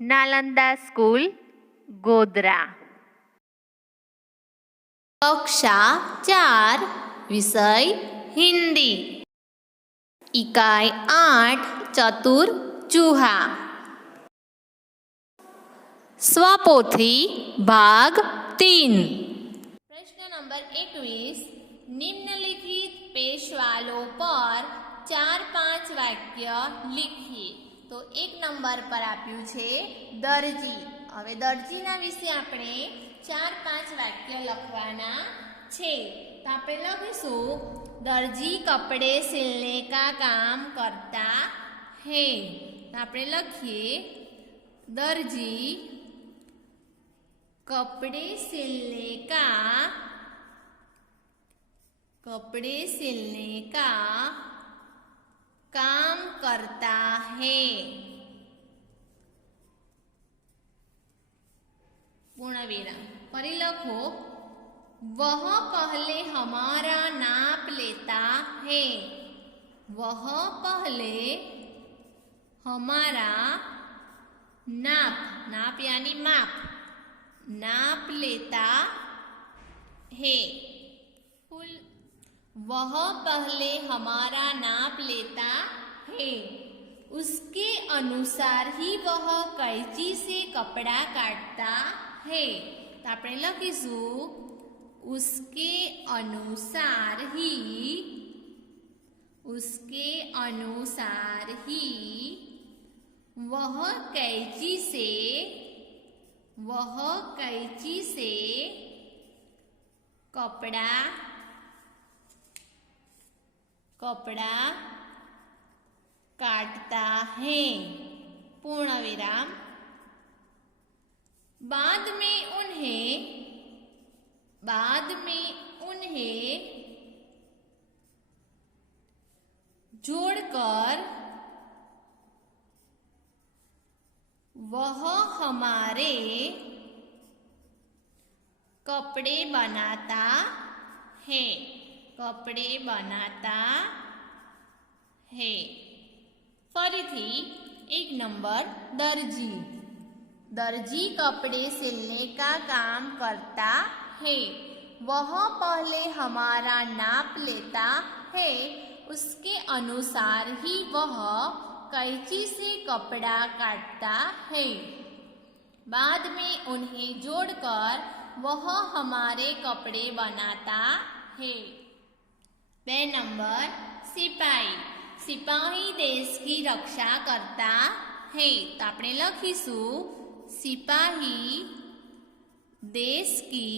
Nalanda school Godhra. कक्षा 4 विषय हिंदी। इकाई 8 चतुर चूहा। स्वपोथी भाग 3। प्रश्न नंबर 21। निम्नलिखित पेशवालों पर 4-5 वाक्य लिखिए। तो 1 नंबर पर आप्યું છે દરજી। હવે દરજીના વિશે આપણે 4-5 વાક્ય લખવાના છે। તો આપણે લખીશું દરજી કપડે सिलने का काम करता है। તો આપણે લખીએ दर्जी कपड़े सिलने का काम करता है। पूर्ण विराम। फरी लखो वह पहले हमारा नाप लेता है। वह पहले हमारा नाप यानी नाप लेता है। वह पहले हमारा नाप लेता है। उसके अनुसार ही वह कैंची से कपड़ा काटता है। तो आपणे लखीशू उसके अनुसार ही वह कैंची से कपड़ा काटता है। पूर्ण विराम। बाद में उन्हें जोड़कर वह हमारे कपड़े बनाता है। फरीथी 1 नंबर दर्जी कपड़े सिलने का काम करता है। वह पहले हमारा नाप लेता है। उसके अनुसार ही वह कैंची से कपड़ा काटता है। बाद में उन्हें जोड़कर वह हमारे कपड़े बनाता है। 2 नंबर सिपाही देश की रक्षा करता है। तो आपणे लखीशू सिपाही देश की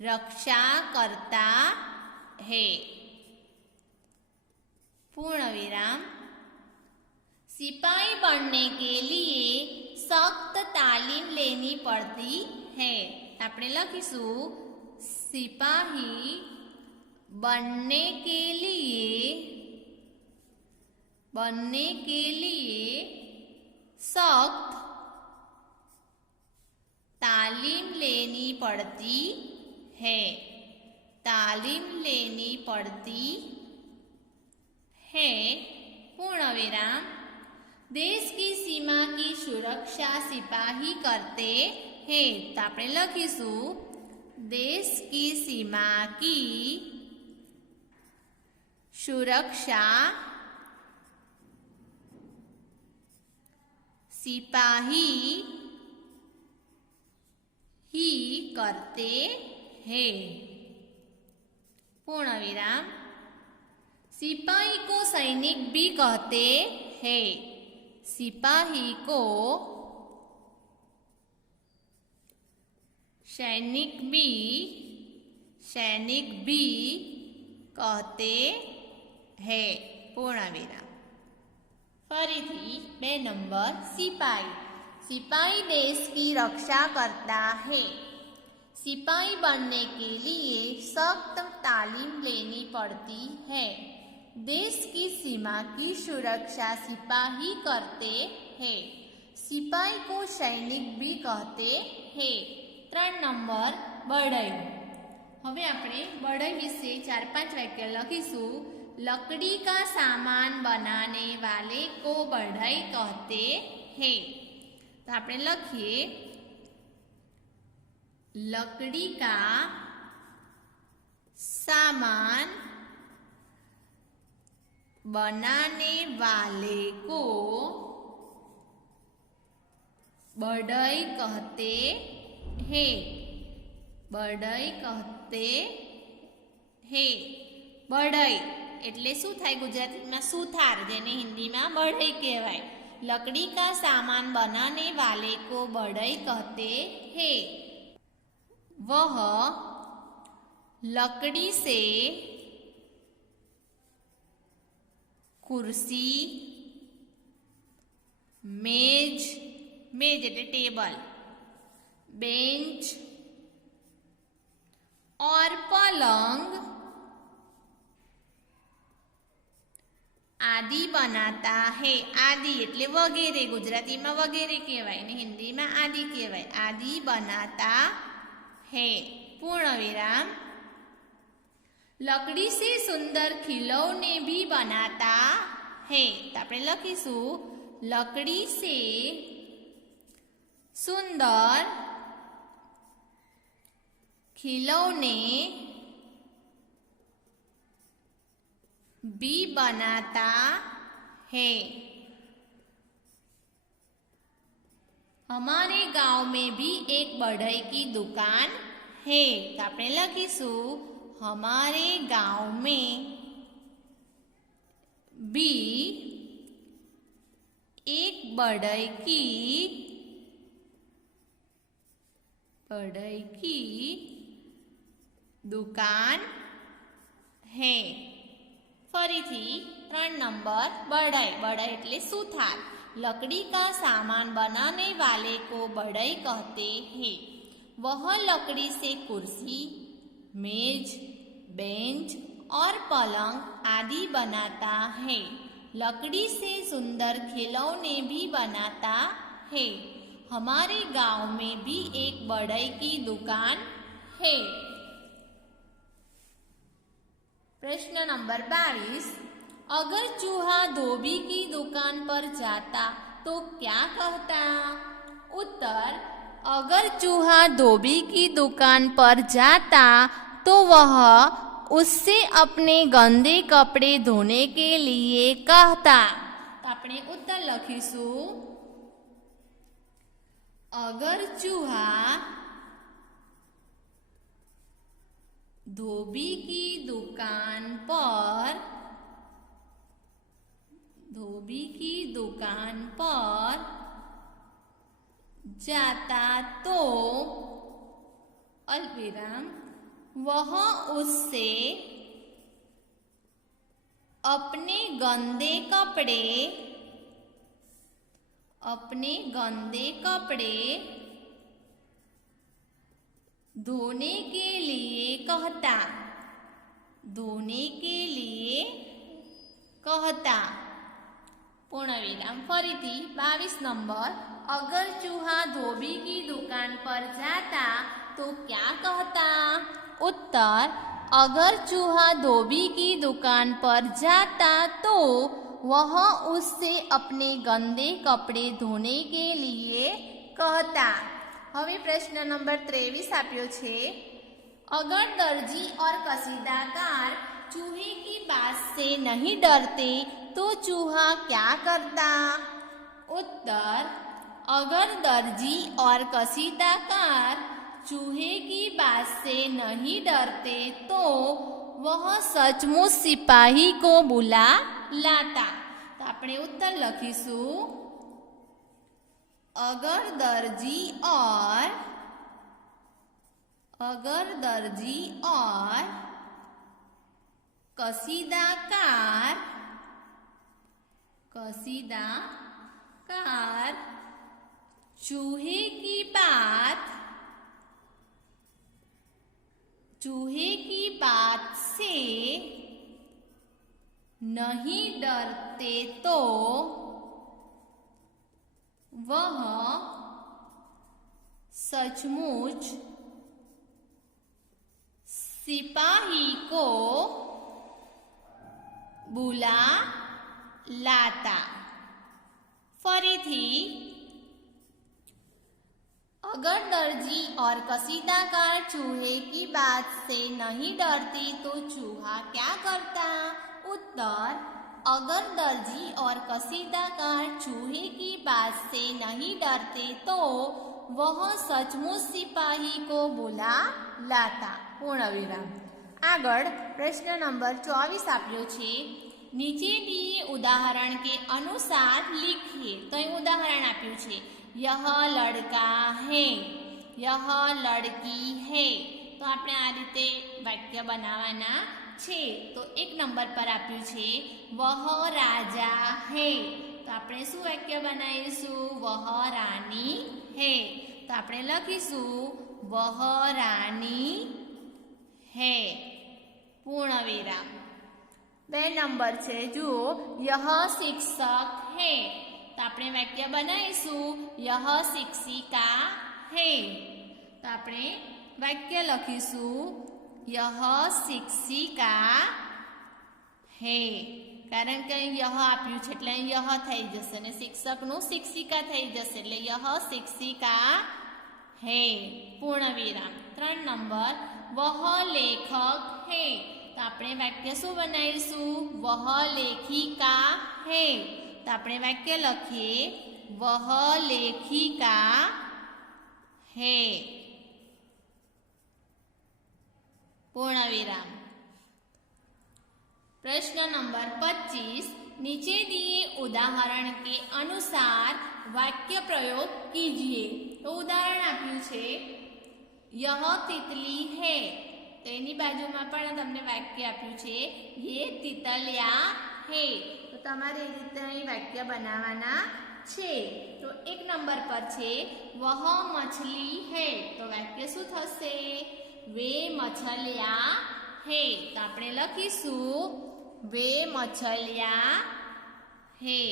रक्षा करता है। पूर्ण विराम। सिपाही बनने के लिए सख्त तालीम लेनी पड़ती है। आपणे लखीशू सिपाही बनने के लिए सख्त तालीम लेनी पड़ती है। पूर्ण विराम। देश की सीमा की सुरक्षा सिपाही करते हैं। तो आपणे लखीशू देश की सीमा की सुरक्षा सिपाही ही करते हैं। पूर्ण विराम। सिपाही को सैनिक भी कहते हैं। सिपाही को सैनिक भी कहते हैं। पूर्ण विराम। फरीथी 2 नंबर सिपाही देश की रक्षा करता है। सिपाही बनने के लिए सख्त तालीम लेनी पड़ती है। देश की सीमा की सुरक्षा सिपाही करते हैं। सिपाही को सैनिक भी कहते हैं। 3 नंबर बढ़ई। हवे आपणे बढ़ई विषे 4-5 वाक्य लखीशू। लकड़ी का सामान बनाने वाले को बढ़ई कहते हैं। तो આપણે લખીએ लकड़ी का सामान बनाने वाले को बढ़ई कहते हैं। बढ़ई कहते हैं। बढ़ई એટલે શું થાય ગુજરાતીમાં સુથાર, જેને હિન્દીમાં बढ़ई કહેવાય। लकड़ी का सामान बनाने वाले को बढ़ई कहते हैं। वह लकड़ी से कुर्सी, मेज, मेज એટલે टेबल, बेंच और पलंग आदि बनाता है। आदि એટલે वगैरे, गुजराती में वगैरे कहवाय ने हिंदी में आदि कहवाय। आदि बनाता है। पूर्ण विराम। लकड़ी से सुंदर खिलौने भी बनाता है। तो आपणे लखीशु लकड़ी से सुंदर खिलौने भी बनाता है। हमारे गांव में भी एक बढ़ई की दुकान है। तो आपणे लखीशु हमारे गांव में भी एक बढ़ई की दुकान है। फरीथी 3 नंबर बढ़ई। बढ़ई એટલે સુથાર। लकड़ी का सामान बनाने वाले को बढ़ई कहते हैं। वह लकड़ी से कुर्सी, मेज, बेंच और पलंग आदि बनाता है। लकड़ी से सुंदर खिलौने भी बनाता है। हमारे गांव में भी एक बढ़ई की दुकान है। प्रश्न नंबर 22। अगर चूहा धोबी की दुकान पर जाता तो क्या कहता? उत्तर। अगर चूहा धोबी की दुकान पर जाता तो वह उससे अपने गंदे कपड़े धोने के लिए कहता। तो अपने उत्तर लखीशु अगर चूहा धोबी की दुकान पर जाता तो अल्पविराम वह उससे अपने गंदे कपड़े धोने के लिए कहता। पूर्ण विराम। फरीथी 22 नंबर। अगर चूहा धोबी की दुकान पर जाता तो क्या कहता? उत्तर। अगर चूहा धोबी की दुकान पर जाता तो वह उससे अपने गंदे कपड़े धोने के लिए कहता। हवे प्रश्न नंबर 23 आप्यो छे। अगर दर्जी और कसीदाकार चूहे की बात से नहीं डरते तो चूहा क्या करता? उत्तर। अगर दर्जी और कसीदाकार चूहे की बात से नहीं डरते तो वह सचमुच सिपाही को बुला लाता। तो आपणे उत्तर लखीशु अगर दर्जी और कसीदाकार चूहे की बात से नहीं डरते तो वह सचमुच सिपाही को बुला लाता। फरीथी अगर दर्जी और कसीदाकार चूहे की बात से नहीं डरती तो चूहा क्या करता? उत्तर, अगर दर्जी और कसीदाकार चूहे की बात से नहीं डरते तो वह सचमुच सिपाही को बुला लाता. પૂર્ણ વિરામ. આગળ પ્રશ્ન નંબર 24 આપ્યો છે. નીચે દિए ઉદાહરણ के अनुसार लिखिए. તો અહીં ઉદાહરણ આપ્યું છે. यह लड़का है, यह लड़की है. તો આપણે આ રીતે વાક્ય બનાવવાના છે. તો એક નંબર પર આપ્યું છે वह राजा है. તો આપણે શું વાક્ય બનાવીશું? वह रानी है. તો આપણે લખીશું वह रानी है. પૂર્ણ વિરામ. 2 નંબર છે. જુઓ, यह शिक्षक है. તો આપણે વાક્ય બનાવીશું यह शिक्षिका है. તો આપણે વાક્ય લખીશું यह शिक्षिका है. કારણ કે यह આપ્યું છે એટલે यह થઈ જશે અને શિક્ષકનું શિક્ષિકા થઈ જશે એટલે यह शिक्षिका है. પૂર્ણ વિરામ. 3 નંબર वह लेखक है. તો આપણે વાક્ય શું બનાવીશું? वह लेखिका है. તો આપણે વાક્ય લખીએ वह लेखिका है. પૂર્ણ વિરામ. प्रश्न नंबर 25. नीचे दिए उदाहरण के अनुसार वाक्य प्रयोग कीजिए. तो उदाहरण આપ્યું છે यह तितली है. તો એની બાજુમાં પણ તમને વાક્ય આપ્યું છે ये तितलिया है. તો તમારે એ રીતે અહીં વાક્ય બનાવવાના છે. તો 1 નંબર પર છે वह मछली है. તો વાક્ય શું થશે? वे मछलिया है. તો આપણે લખીશું वे मछलिया है.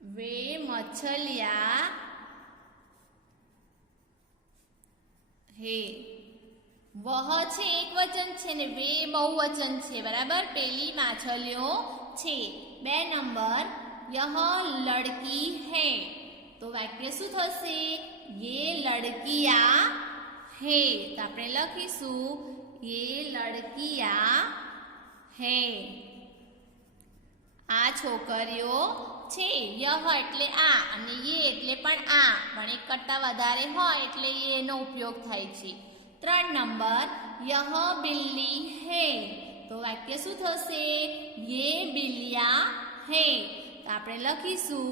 वे मछलिया है. वह છે એક વચન છે ને वे બહુવચન છે. બરાબર? પેલી માછલીઓ છે. 2 નંબર यह लड़की है. તો વાક્ય શું થશે? ये लड़कियां है. તો આપણે લખીશું ये लड़कियां है. આ છોકરીઓ છે. यह એટલે આ અને ये એટલે પણ આ, પણ એક કરતા વધારે હોય એટલે એનો ઉપયોગ થાય છે. 3 નંબર यह बिल्ली है. તો વાક્ય શું થશે? ये बिल्लिया है. તો આપણે લખીશું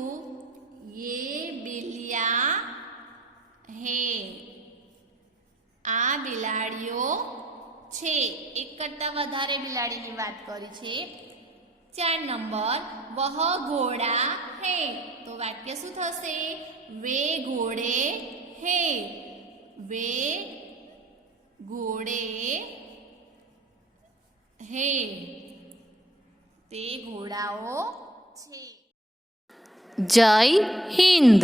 ये बिल्लिया है. આ બિલાડીઓ છે. એક કરતા વધારે બિલાડીની વાત કરી છે. 4 નંબર वह घोड़ा है. તો વાક્ય શું થશે? वे घोड़े है. वे घोड़े है. તે ઘોડાઓ છે. જય હિન્દ.